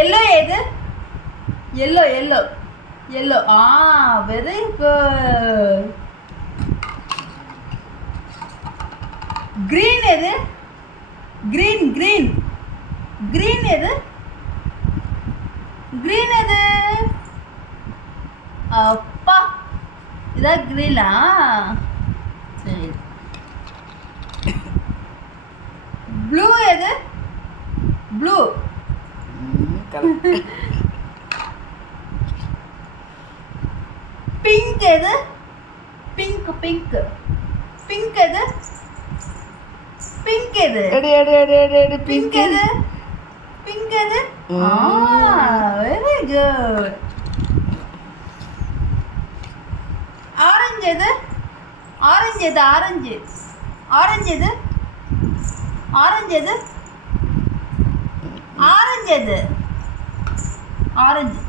Yellow எது? Yellow yellow yellow. Very good. Green எது? Green green green எது? Green எது? அப்பா, இதான் கிரீனா? சரி. ப்ளூ எது? ப்ளூ. பிங்க் எது? பிங்க் பிங்க் பிங்க் எது? பிங்க் எது? பிங்க் எது? பிங்க் எது? Very good. ஆரஞ்சு எது? ஆரஞ்சு எது? ஆரஞ்சு ஆரஞ்சு எது? ஆரஞ்சு எது? ஆரஞ்சு எது? ஆரஞ்சு.